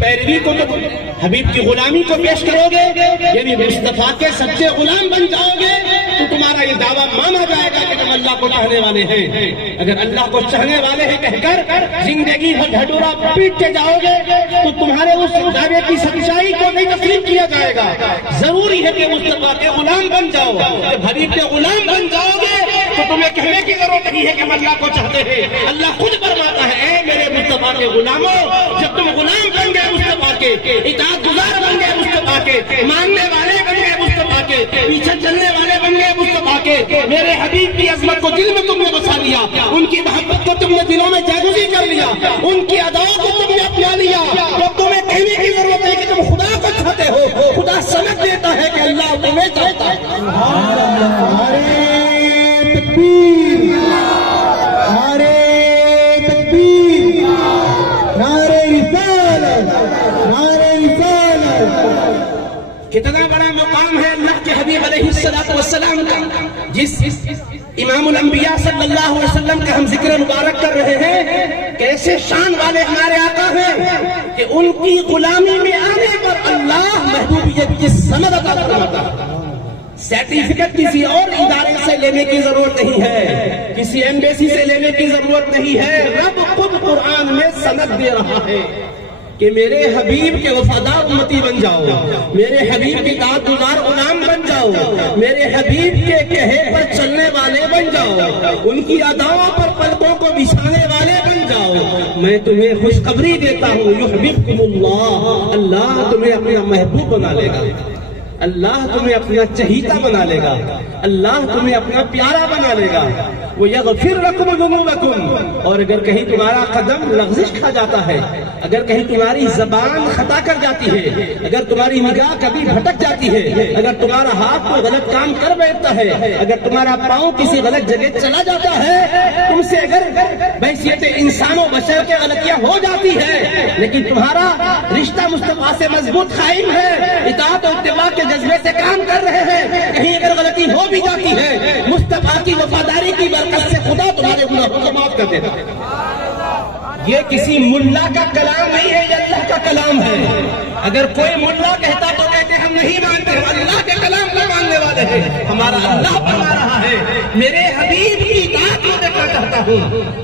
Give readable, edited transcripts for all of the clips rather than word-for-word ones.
پیروی کو تو حبیب کی غلامی کو پیش کرو گے، یعنی مصطفیٰ کے سچے غلام بن جاؤ گے تو تمہارا یہ دعویٰ مانا جائے گا کہ تم اللہ کو چاہنے والے ہیں۔ اگر اللہ کو چاہنے والے ہیں کہہ کر زندگی بھر ڈھڈورا پیٹتے جاؤ گے تو تمہارے اس دعوے کی سچائی کو نہیں تسلیم کیا جائے گا۔ ضروری ہے کہ مصطفیٰ کے غلام بن جاؤ۔ جب حبیب کے غلام بن جاؤ گے تو تمہیں کہنے کی ضرورت نہیں ہے کہ ہم اللہ کو چاہتے ہیں۔ اللہ خود فرماتا ہے اے میرے مصطفیٰ کے غلاموں، جب تم غلام بن گئے مصطفیٰ کے، اطاعت گزار بن گئے مصطفیٰ کے، ماننے والے بن گئے مصطفیٰ کے، پیچھے چلنے والے بن گئے مصطفیٰ کے، میرے حبیب کی عظمت کو دل میں تم نے بسا لیا، ان کی محبت کو تم نے دلوں میں جاگزی کر لیا، ان کی اداؤں کو تم نے اپنا لیا، تو تمہیں کہنے کی ضرورت ہے کہ تم خدا کو چاہتے ہو۔ خدا سمجھ دیتا ہے کہ اللہ تمہیں چاہتا ہے۔ کتنا بڑا مقام ہے اللہ کے حبیب علیہ السلام کا، جس امام الانبیاء صلی اللہ علیہ وسلم کا ہم ذکر مبارک کر رہے ہیں۔ کیسے شان والے ہمارے آقا ہیں کہ ان کی غلامی میں آنے پر اللہ محبوبیت کی سند عطا فرماتا ہے۔ سرٹیفکیٹ کسی اور ادارے سے لینے کی ضرورت نہیں ہے، کسی ایمبیسی سے لینے کی ضرورت نہیں ہے۔ رب خود قرآن میں سند دے رہا ہے کہ میرے حبیب کے وفادار امتی بن جاؤ، میرے حبیب کے اطاعت گزار غلام بن جاؤ، میرے حبیب کے کہے پر چلنے والے بن جاؤ، ان کی اداؤں پر پلکوں کو بچھانے والے بن جاؤ۔ میں تمہیں خوشخبری دیتا ہوں یحببکم اللہ، اللہ تمہیں اپنا محبوب بنا لے گا، اللہ تمہیں اپنا چہیتا بنا لے گا، اللہ تمہیں اپنا پیارا بنا لے گا۔ وَيَغْفِرْ لَكُمْ ذُنُوبَكُمْ، اور اگر کہیں تمہارا قدم لغزش کھا جاتا ہے، اگر کہیں تمہاری زبان خطا کر جاتی ہے، اگر تمہاری نگاہ کبھی بھٹک جاتی ہے، اگر تمہارا ہاتھ کوئی غلط کام کر بیٹھتا ہے، اگر تمہارا پاؤں کسی غلط جگہ چلا جاتا ہے، تم سے اگر بحیثیت انسان و بشر کے غلطیاں ہو جاتی ہے، لیکن تمہارا رشتہ مصطفیٰ سے مضبوط قائم ہے، اطاعت و اتباع کے جذبے سے کام کر رہے ہیں، کہیں اگر غلطی ہو بھی جاتی ہے، مصطفیٰ کی وفاداری کی برکت سے خدا تمہارے گناہوں کو معاف کر دیتا ہے۔ یہ کسی ملا کا کلام نہیں ہے، یہ اللہ کا کلام ہے۔ اگر کوئی ملا کہتا تو کہتے ہم نہیں مانتے، ہم اللہ کے کلام کو ماننے والے ہیں۔ ہمارا اللہ فرما رہا ہے میرے حبیب کی اطاعت کو دیکھنا چاہتا ہوں،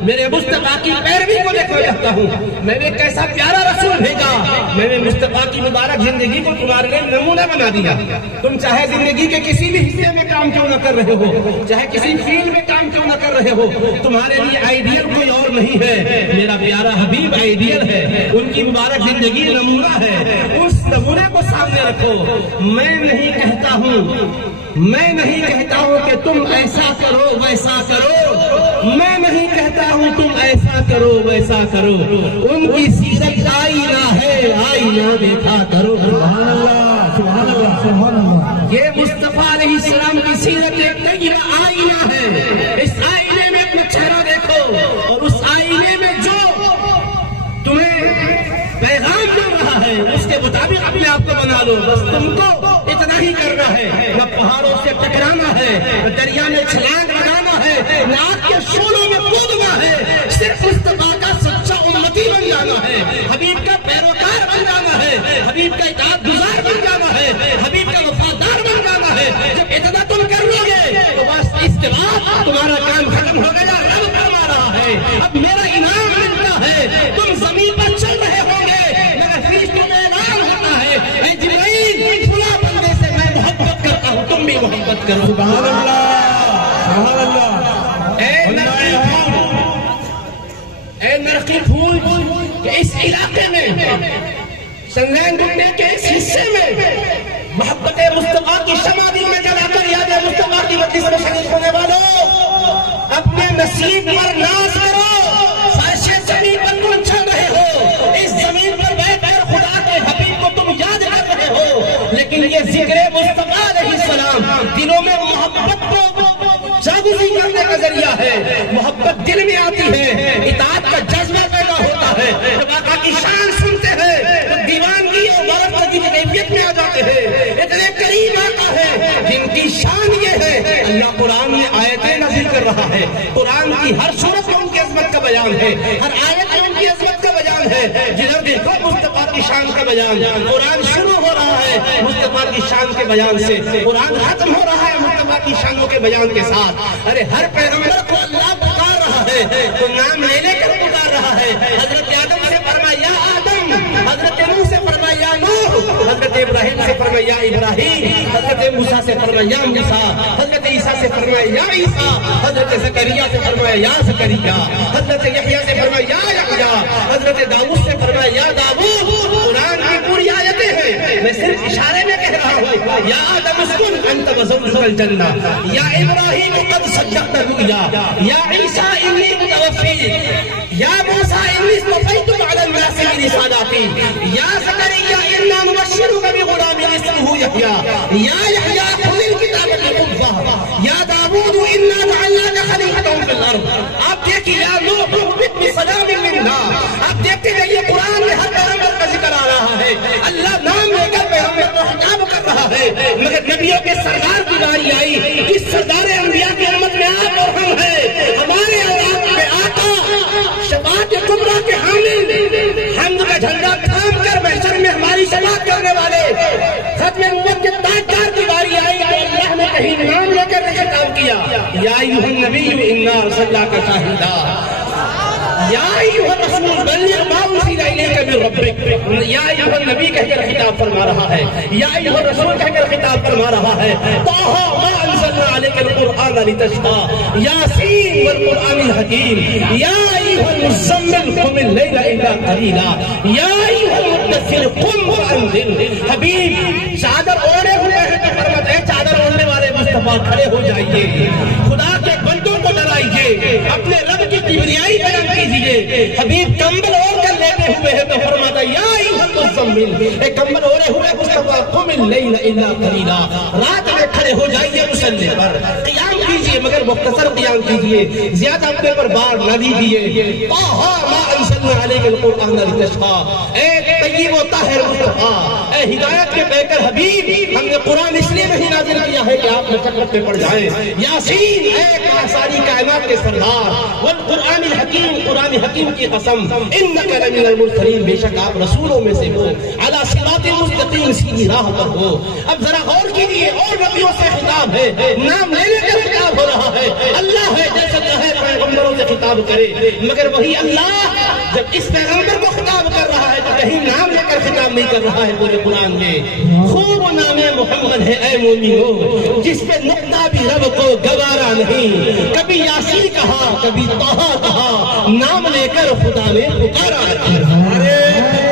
میرے مصطفیٰ کی پیروی کو دیکھنا چاہتا ہوں۔ میں نے کیسا پیارا رسول بھیجا، میں نے مصطفیٰ کی مبارک زندگی کو تمہارے لیے نمونہ بنا دیا۔ تم چاہے زندگی کے کسی بھی حصے میں کام کیوں نہ کر رہے ہو، چاہے کسی فیلڈ میں کام کیوں نہ کر رہے ہو، تمہارے لیے آئیڈیل کوئی اور نہیں ہے، میرا پیارا حبیب آئیڈیل ہے، ان کی مبارک زندگی نمونہ ہے۔ اس نمونے کو سامنے رکھو۔ میں نہیں کہتا ہوں کہ تم ایسا کرو ویسا کرو، میں نہیں کہتا ہوں تم ایسا کرو ویسا کرو، ان کی سیرت آئینہ ہے، آئینہ دیکھا کرو۔ سبحان اللہ، سبحان اللہ، سبحان اللہ۔ یہ مصطفیٰ علیہ السلام کی سیرت ایک طیبہ آئینہ ہے۔ اس آئینے میں اپنا چہرہ دیکھو اور اس آئینے میں جو تمہیں پیغام مل رہا ہے اس کے مطابق اپنے آپ کو بنا لو۔ بس تم کو اتنا ہی کرنا ہے، نہ پہاڑوں سے ٹکرانا ہے، نہ دریا میں چھلانگ لگانا ہے، نہ آگ کے شعلوں میں کودنا ہے، صرف مصطفیٰ کا سچا امتی بن جانا ہے، حبیب کا پیروکار بن جانا ہے، حبیب کا اطاعت گزار بن جانا ہے، حبیب کا وفادار بن جانا ہے۔ جب اتنا تم کر لو گے تو بس اس کے بعد تمہارا کام ختم ہو گیا۔ رب فرما رہا ہے اب میرا انعام ملتا ہے، تم زمین پر چل رہے ہوں گے، میرے فرشتوں میں اعلان ہوتا ہے اے جبرائیل فلاں بندے سے میں محبت کرتا ہوں، تم بھی محبت کرو۔ سبحان اللہ، سبحان اللہ۔ اے نرقی پھول کہ اس علاقے میں سنگین گنڈے کے اس حصے میں محبت مصطفیٰ کی شمع دل میں جلا کر یاد مصطفیٰ کی مجلس میں شریک ہونے والوں اپنے نصیب پر ناز کرو۔ فرش زمین پر تم چل رہے ہو، اس زمین پر بیٹھ کر خدا کے حبیب کو تم یاد کر رہے ہو، لیکن یہ ذکر مصطفیٰ علیہ السلام دلوں میں محبت کو جاگزی کرنے کا ذریعہ ہے۔ محبت دل میں آتی ہے، اطاعت کا جذبہ پیدا ہوتا ہے، جب آقا کی شان سنتے ہیں تو دیوانگی اور غرض کی کیفیت میں آ جاتے ہیں۔ اتنے قریب آقا ہے جن کی شان یہ ہے، اللہ قرآن میں آیتیں نازل کر رہا ہے، قرآن کی ہر سورت میں ان کی عظمت کا بیان ہے، ہر آیت میں ان کی عظمت کا بیان ہے۔ ہے، جدھر دیکھو مصطفیٰ کی شان کا بیان، قرآن شروع ہو رہا ہے مصطفیٰ کی شان کے بیان سے، قرآن ختم ہو رہا ہے مصطفیٰ کی شانوں کے بیان کے ساتھ۔ ارے ہر پیغمبر کو اللہ پکار رہا ہے، تو نام لے لے کر پکار رہا ہے۔ حضرت آدم سے فرمایا یا آدم، حضرت نوح سے فرمایا یا نوح، حضرت ابراہیم سے فرمایا یا ابراہیم، حضرت موسیٰ سے فرمایا یا موسیٰ، حضرت عیسیٰ سے فرمایا یا عیسیٰ، حضرت زکریا سے فرمایا یا زکریا، حضرت یحییٰ سے فرمایا یا یحییٰ، حضرت داؤد سے فرمایا یا داؤد۔ قرآن کی پوری آیتیں ہیں، میں صرف اشارے میں کہہ رہا ہوں۔ یا آدم اسکن انت وزوجک الجنہ، یا ابراہیم قد صدقت الرؤیا، یا عیسیٰ انی متوفیک، یا موسیٰ انی اصطفیتک علی الناس برسالتی، یا زکریا انا نبشرک بغلام اسمہ یحییٰ، یا یحییٰ خذ الکتاب بقوة، یا داؤد انا جعلناک خلیفۃ فی الارض۔ آپ دیکھیے یا نوح اہبط بسلام منا، آپ دیکھتے جائیے قرآن میں ہر پیغمبر کا ذکر آ رہا ہے، اللہ نام لے کر پیغمبر کو خطاب کر رہا ہے۔ مگر نبیوں کے سردار کی باری آئی، اس سردار انبیاء کی امت میں آپ اور ہم ہیں، ہمارے آپ کے آقا شفاعت کبریٰ کے حامل، حمد کا جھنڈا تھام کر محشر میں ہماری شفاعت کرنے والے ختم نبوت کے تاجدار کی باری آئی تو اللہ نے کہیں نام لے کر خطاب کیا، یا ایھا النبی انا ارسلناک شاہدا، یا ایھا الرسول بلغ ما انزل الیک من ربک۔ یا ایھا النبی کہہ کر خطاب فرما رہا ہے، یا ایھا الرسول کہہ کر خطاب فرما رہا ہے۔ طٰہ ما انزلنا علیک القرآن لتشقى، یاسین والقرآن الحکیم، یا ایھا المزمل قم اللیل الا قلیلا، یا ایھا المدثر قم فانذر۔ حبیب چادر اوڑھے ہوئے ہیں تو فرماتے ہیں چادر اوڑھنے والے مصطفیٰ کھڑے ہو جائیے، خدا کے بندوں کو ڈرائیے، اپنے رب کی کبریائی بیان کیجیے۔ حبیب کمبل اوڑھ کر لیٹے ہوئے ہیں تو فرماتا ہے یا ایھا المزمل، اے کمبل اوڑھے ہوئے مصطفیٰ قم اللیل الا قلیلا، رات میں کھڑے ہو جائیے مصلی پر، قیام کیجیے مگر مختصر قیام کیجیے، زیادہ اپنے پر بار نہ دیجیے۔ طٰہ ما انزلنا علیک القرآن لتشقى، اے طیب و طاہر مصطفیٰ، اے ہدایت کے بہتر حبیب، ہم نے قرآن اس لیے نہیں نازل کیا ہے کہ آپ مشقت میں پڑ جائیں۔ یاسین، اے ساری کائنات کے سردار، والقرآن الحکیم، قرآن حکیم کی قسم، انک لمن المرسلین، بے شک آپ رسولوں میں سے ہو، علی صراط مستقیم، سیدھی راہ پر ہو۔ اب ذرا غور کیجیے، اور نبیوں سے خطاب ہے، نام لینے کا خطاب ہو رہا ہے، اللہ ہے جیسا چاہے پیغمبروں سے خطاب کرے، مگر وہی اللہ جب اس پیغمبر کو خطاب کر رہا ہے تو کہیں نام لے کر خطاب نہیں کر رہا ہے پورے قرآن میں۔ خوب نام محمد ہے اے مومنو، جس پہ نقطہ بھی رب کو گوارا نہیں، کبھی یاسین کہا کبھی طٰہ کہا، نام لے کر خدا نے پکارا۔